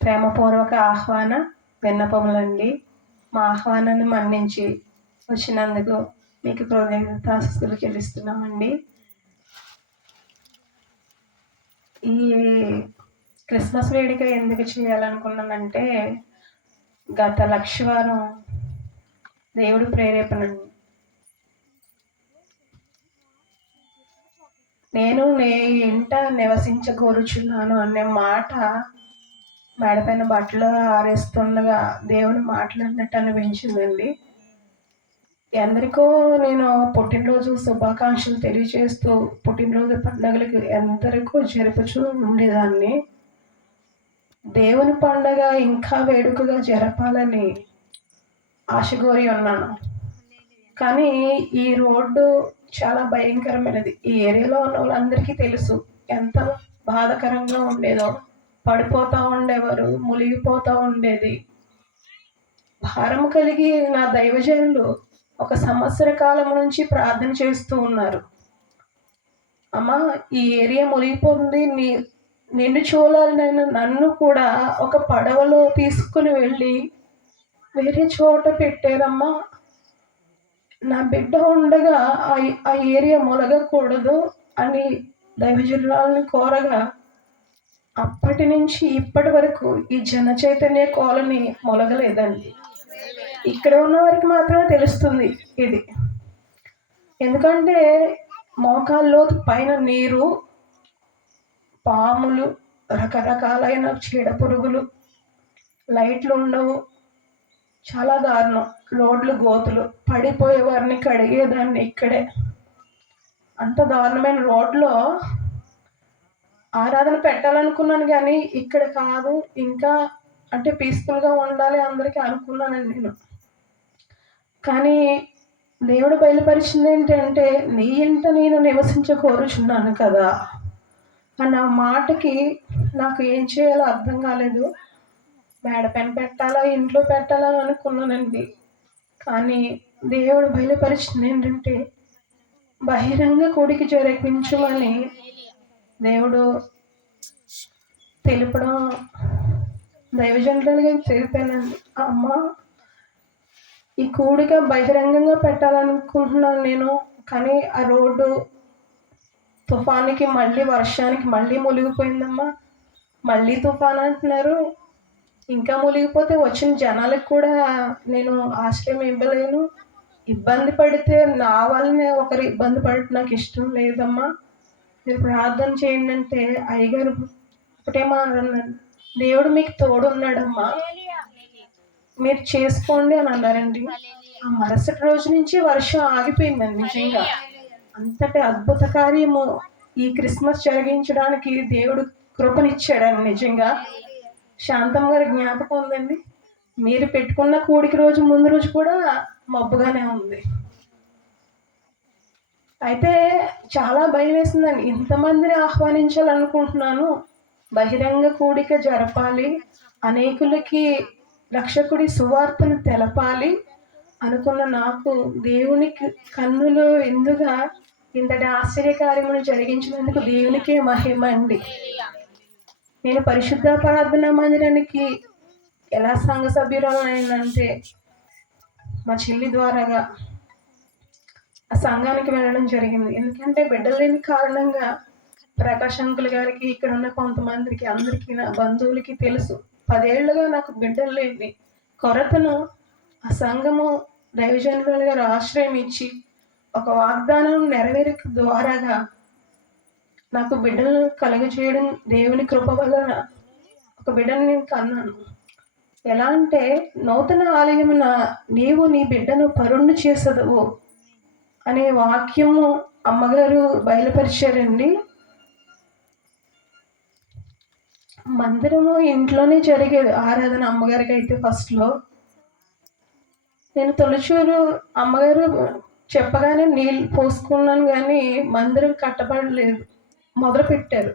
ప్రేమపూర్వక ఆహ్వాన విన్నపములండి. మా ఆహ్వానాన్ని మన్నించి వచ్చినందుకు మీకు కృతజ్ఞతాస్తులు చెల్లిస్తున్నామండి. ఈ క్రిస్మస్ వేడుక ఎందుకు చేయాలనుకున్నానంటే గత లక్షవారం దేవుడు ప్రేరేపణ నేను నే ఇంట నివసించగోరుచున్నాను అనే మాట మేడపైన బట్టలు ఆరేస్తుండగా దేవుని మాట్లాడినట్టు అనిపించిందండి. ఎందరికో నేను పుట్టినరోజు శుభాకాంక్షలు తెలియజేస్తూ పుట్టినరోజు పండుగలకు ఎందరికో జరుపుచూ ఉండేదాన్ని. దేవుని పండగ ఇంకా వేడుకగా జరపాలని ఆశగోరి ఉన్నాను. కానీ ఈ రోడ్డు చాలా భయంకరమైనది. ఈ ఏరియాలో ఉన్న వాళ్ళందరికీ తెలుసు ఎంత బాధకరంగా ఉండేదో. పడిపోతూ ఉండేవారు మునిగిపోతూ ఉండేది. భారం కలిగి నా దైవజనులు ఒక సంవత్సర కాలం నుంచి ప్రార్థన చేస్తూ ఉన్నారు. అమ్మ ఈ ఏరియా మునిగిపోతుంది. నీ నిన్ను చూడాలని నన్ను కూడా ఒక పడవలో తీసుకుని వెళ్ళి వేరే చోట పెట్టారమ్మా. నా బిడ్డ ఉండగా ఆ ఆ ఏరియా మొలగకూడదు అని దైవజనురాలని కోరగా అప్పటి నుంచి ఇప్పటి వరకు ఈ జన చైతన్య కాలనీ మొలగలేదండి. ఇక్కడ ఉన్న వారికి మాత్రమే తెలుస్తుంది ఇది. ఎందుకంటే మోకాల్లో పైన నీరు పాములు రకరకాలైన చీడ పురుగులు లైట్లు ఉండవు. చాలా దారుణం. రోడ్లు గోతులు పడిపోయే వారిని కడిగేదాన్ని ఇక్కడే. అంత దారుణమైన రోడ్లో ఆరాధన పెట్టాలనుకున్నాను కానీ ఇక్కడ కాదు. ఇంకా అంటే పీస్ఫుల్గా ఉండాలి అందరికీ అనుకున్నానండి నేను. కానీ దేవుడు బయలుపరిచింది ఏంటంటే నీ ఇంట నేను నివసించకోరుచున్నాను కదా. అన్న మాటకి నాకు ఏం చేయాలో అర్థం కాలేదు. మేడ పెన్ పెట్టాలా ఇంట్లో పెట్టాలా అనుకున్నానండి. కానీ దేవుడు బయలుపరిచింది ఏంటంటే బహిరంగ కూడికి జరిపించమని దేవుడు తెలుపడం దైవజనులుగా తెలిపానండి. అమ్మ ఈ కూడిక బహిరంగంగా పెట్టాలనుకుంటున్నాను నేను కానీ ఆ రోడ్డు తుఫానికి మళ్ళీ వర్షానికి మళ్ళీ మునిగిపోయిందమ్మా. మళ్ళీ తుఫాన్ అంటున్నారు. ఇంకా మునిగిపోతే వచ్చిన జనాలకు కూడా నేను ఆశ్రయం ఇవ్వలేను. ఇబ్బంది పడితే నా వల్లనే ఒకరు ఇబ్బంది పడటం నాకు ఇష్టం లేదమ్మా. మీరు ప్రార్థన చేయండి అంటే అయ్యగారు ఒకటేమో అన్నారు దేవుడు మీకు తోడు ఉన్నాడమ్మా. మీరు చేసుకోండి అని అన్నారండి. ఆ మరుసటి రోజు నుంచి వర్షం ఆగిపోయిందండి నిజంగా. అంతటి అద్భుత కార్యము ఈ క్రిస్మస్ జరిగించడానికి దేవుడు కృపనిచ్చాడండి నిజంగా. శాంతం గారి జ్ఞాపకం ఉందండి. మీరు పెట్టుకున్న కూడికి రోజు ముందు రోజు కూడా మబ్బుగానే ఉంది. అయితే చాలా భయం వేసిందండి. ఇంతమందిని ఆహ్వానించాలనుకుంటున్నాను. బహిరంగ కూడిక జరపాలి. అనేకులకి రక్షకుడి సువార్తను తెలపాలి అనుకున్న నాకు దేవునికి కన్నులు ఎందుగా ఇంతటి ఆశ్చర్యకార్యములు జరిగించినందుకు దేవునికే మహిమ అండి. నేను పరిశుద్ధ ప్రార్థన మందిరానికి ఎలా సంఘ సభ్యురాలైనంటే మా చెల్లి ద్వారాగా సంఘానికి వెళ్ళడం జరిగింది. ఎందుకంటే బిడ్డలు లేని కారణంగా ప్రకాష్ అంకుల్ గారికి ఇక్కడ ఉన్న కొంతమందికి అందరికీ నా బంధువులకి తెలుసు. పదేళ్ళుగా నాకు బిడ్డలు లేని కొరతను ఆ సంఘము దైవజనుల గారు ఆశ్రయం ఇచ్చి ఒక వాగ్దానం నెరవేరు ద్వారాగా నాకు బిడ్డను కలుగజేయడం దేవుని కృప వలన ఒక బిడ్డను నేను కన్నాను. ఎలా అంటే నూతన ఆలయమున నీవు నీ బిడ్డను పరుణ్ణి చేసదవు. అనే వాక్యము అమ్మగారు బయలుపరిచారండి. మందిరము ఇంట్లోనే జరిగేది ఆరాధన అమ్మగారికి అయితే ఫస్ట్లో నేను తొలిచూరు అమ్మగారు చెప్పగానే నీళ్ళు పోసుకున్నాను కానీ మందిరం కట్టబడలేదు. మొదలు పెట్టారు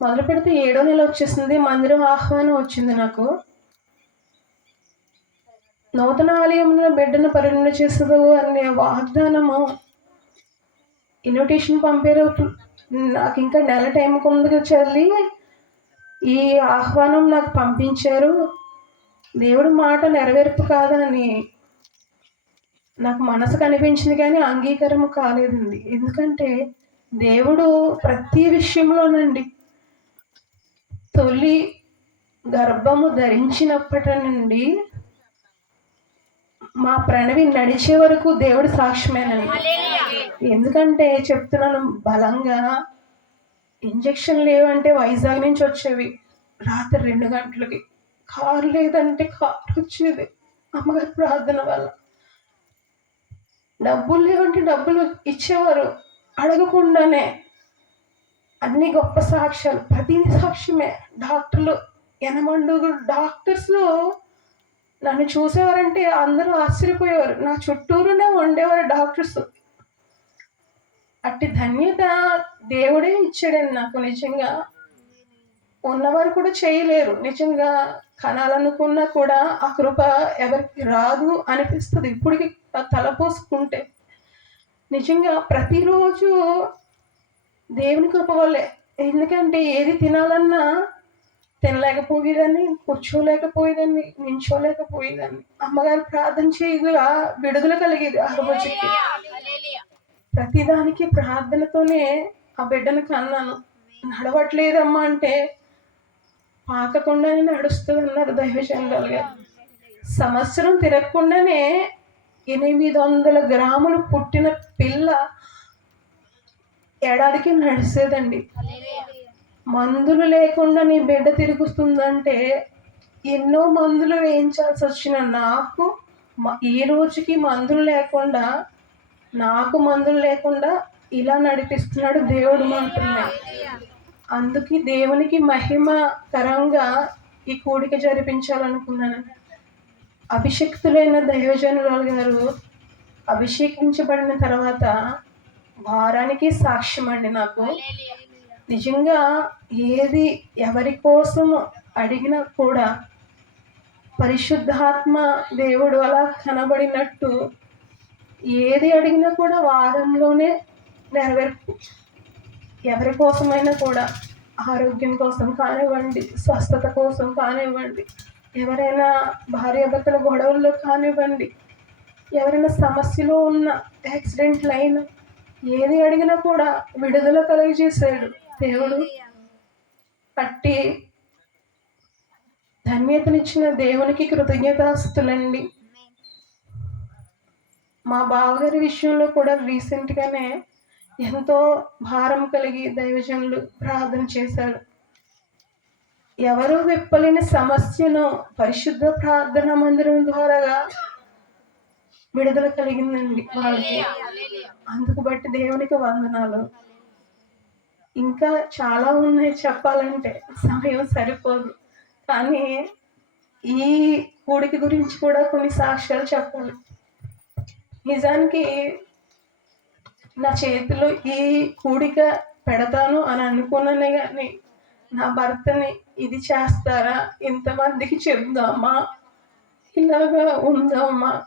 మొదలు పెడితే ఏడో నెల వచ్చేసింది. మందిరం ఆహ్వానం వచ్చింది నాకు. నూతన ఆలయంలో బిడ్డను పరిణితి చేస్తుందో అనే వాగ్దానము ఇన్విటేషన్ పంపారు. నాకు ఇంకా నెల టైంకి ఉంది చల్లి. ఈ ఆహ్వానం నాకు పంపించారు. దేవుడు మాట నెరవేర్పు కాదని నాకు మనసు కనిపించింది కానీ అంగీకారం కాలేదండి. ఎందుకంటే దేవుడు ప్రతి విషయంలోనండి తొలి గర్భము ధరించినప్పటి నుండి మా ప్రణవి నడిచే వరకు దేవుడి సాక్ష్యమేనండి ఎందుకంటే చెప్తున్నాను బలంగా ఇంజక్షన్ లేవంటే వైజాగ్ నుంచి వచ్చేవి. రాత్రి రెండు గంటలకి. కారు లేదంటే కారు వచ్చేది. అమ్మగారి ప్రార్థన వల్ల. డబ్బులు లేవంటే డబ్బులు ఇచ్చేవారు. అడగకుండానే అన్ని గొప్ప సాక్ష్యాలు ప్రతి సాక్ష్యమే. డాక్టర్లు ఎనమండుగురు డాక్టర్స్ నన్ను చూసేవారంటే అందరూ ఆశ్చర్యపోయేవారు. నా చుట్టూరునే ఉండేవారు డాక్టర్స్. అట్టి ధన్యత దేవుడే ఇచ్చాడని నాకు నిజంగా. ఉన్నవారు కూడా చేయలేరు. నిజంగా కనాలనుకున్నా కూడా ఆ కృప ఎవరికి రాదు అనిపిస్తుంది. ఇప్పటికి తలపోసుకుంటే నిజంగా ప్రతిరోజు దేవుని కృప వల్లే. ఎందుకంటే ఏది తినాలన్నా తినలేకపోయేదాన్ని కూర్చోలేకపోయేదాన్ని నించోలేకపోయేదాన్ని. అమ్మగారు ప్రార్థన చేయగా విడుదల కలిగేది ఆ రోజుకి. ప్రతిదానికి ప్రార్థనతోనే ఆ బిడ్డను కన్నాను. నడవట్లేదమ్మా అంటే పాకకుండానే నడుస్తుంది అన్నారు దైవచంద్రాలు గారు. సంవత్సరం తిరగకుండానే ఎనిమిది వందల గ్రాములు పుట్టిన పిల్ల ఏడాదికి నడిచేదండి మందులు లేకుండా నీ బిడ్డ తిరుగుతుందంటే ఎన్నో మందులు వేయించాల్సి వచ్చిన నాకు ఈ రోజుకి మందులు లేకుండా నాకు మందులు లేకుండా ఇలా నడిపిస్తున్నాడు దేవుడు మాత్రమే. అందుకే దేవునికి మహిమకరంగా ఈ కూడిక జరిపించాలనుకున్నాను. అభిషక్తులైన దైవజనురాలు గారు అభిషేకించబడిన తర్వాత వారానికి సాక్ష్యం అండి నాకు. నిజంగా ఏది ఎవరి కోసం అడిగినా కూడా పరిశుద్ధాత్మ దేవుడు అలా కనబడినట్టు ఏది అడిగినా కూడా వారంలోనే నెరవేర్పు. ఎవరి కోసమైనా కూడా ఆరోగ్యం కోసం కానివ్వండి స్వస్థత కోసం కానివ్వండి ఎవరైనా భార్యాభర్తల గొడవల్లో కానివ్వండి ఎవరైనా సమస్యలో ఉన్న యాక్సిడెంట్లు అయినా ఏది అడిగినా కూడా విడుదల కలిగజేశాడు. దేవుడు పట్టి ధన్యతనిచ్చిన దేవునికి కృతజ్ఞతాస్తులండి మా బావగారి విషయంలో కూడా రీసెంట్గానే ఎంతో భారం కలిగి దైవజనులు ప్రార్థన చేశారు. ఎవరు విప్పలేని సమస్యను పరిశుద్ధ ప్రార్థన మందిరం ద్వారాగా విడుదల కలిగిందండి వాళ్ళకి. అందుకు బట్టి దేవునికి వందనాలు. ఇంకా చాలా ఉన్నాయి చెప్పాలంటే. సమయం సరిపోదు. కానీ ఈ కూడికి గురించి కూడా కొన్ని సాక్ష్యాలు చెప్పాలి. నిజానికి నా చేతిలో ఈ కూడిక పెడతాను అని అనుకున్నానే కానీ నా భర్తని ఇది చేస్తారా? ఇంతమందికి చెప్దామా ఇలాగా ఉందామా?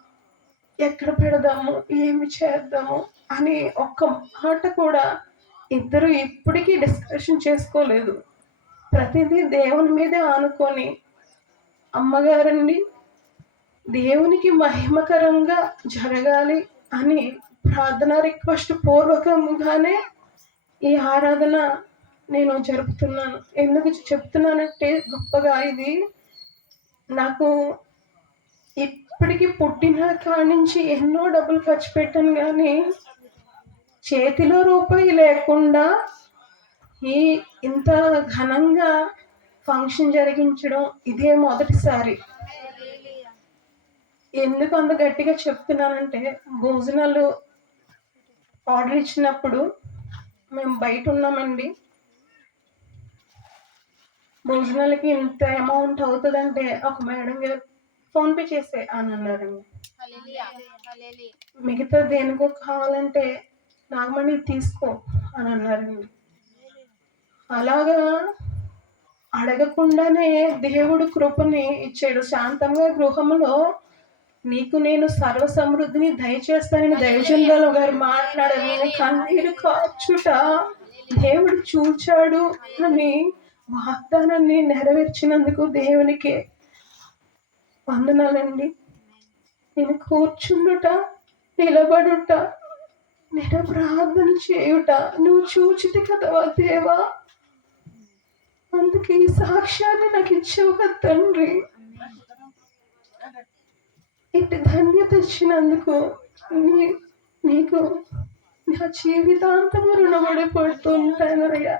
ఎక్కడ పెడదాము? ఏమి చేద్దాము? అని ఒక్క మాట కూడా ఇద్దరు ఇప్పటికీ డిస్కషన్ చేసుకోలేదు. ప్రతిదీ దేవుని మీదే ఆనుకొని అమ్మగారండి దేవునికి మహిమకరంగా జరగాలి అని ప్రార్థన రిక్వెస్ట్ పూర్వకంగానే ఈ ఆరాధన నేను జరుపుతున్నాను. ఎందుకు చెప్తున్నానంటే గొప్పగా ఇది నాకు ఇప్పటికీ పుట్టిన కాడి నుంచి ఎన్నో డబ్బులు ఖర్చు పెట్టాను కానీ చేతిలో రూపాయి లేకుండా ఈ ఇంత ఘనంగా ఫంక్షన్ జరిగించడం ఇదే మొదటిసారి. ఎందుకు అంత గట్టిగా చెప్తున్నానంటే భోజనాలు ఆర్డర్ ఇచ్చినప్పుడు మేము బయట ఉన్నామండి. భోజనాలకి ఇంత అమౌంట్ అవుతుందంటే ఒక మేడం గారు ఫోన్పే చేసే అని అన్నారండి. మిగతా దేనికో కావాలంటే నాగమణి తీసుకో అని అన్నారండి. అలాగా అడగకుండానే దేవుడు కృపని ఇచ్చాడు. శాంతంగా గృహంలో నీకు నేను సర్వ సమృద్ధిని దయచేస్తానని దైవజనురాలు గారు మాట్లాడారు కన్నీరు కార్చుట దేవుడు చూచాడు అని వాగ్దానాన్ని నెరవేర్చినందుకు దేవునికి వందనాలండి. నేను కూర్చుండుట నిలబడుట నేను ప్రార్థన చేయుట నువ్వు చూచితి కదవా దేవా అందుకే ఈ సాక్ష్యాన్ని నాకు ఇచ్చావు కదా తండ్రి ఇటు ధన్యత ఇచ్చినందుకు నీ నీకు నా జీవితాంతము రుణపడి పడుతుంటానయ్యా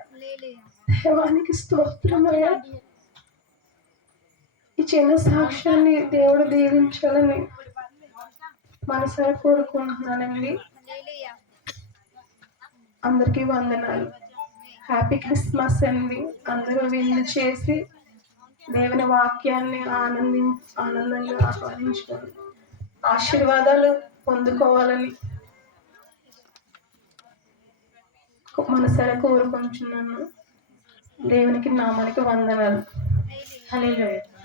దేవానికి స్తోత్రమయ్యా ఈ చిన్న సాక్ష్యాన్ని దేవుడు దీవించాలని మనసారి కోరుకుంటున్నానండి అందరికీ వందనాలు. హ్యాపీ క్రిస్మస్ అండి. అందరూ విందు చేసి దేవుని వాక్యాన్ని ఆనంది ఆనందంగా ఆహ్వానించుకొని ఆశీర్వాదాలు పొందుకోవాలని మనసారా కోరుకుంటున్నాను. దేవునికి నామానికి వందనాలు. హల్లెలూయా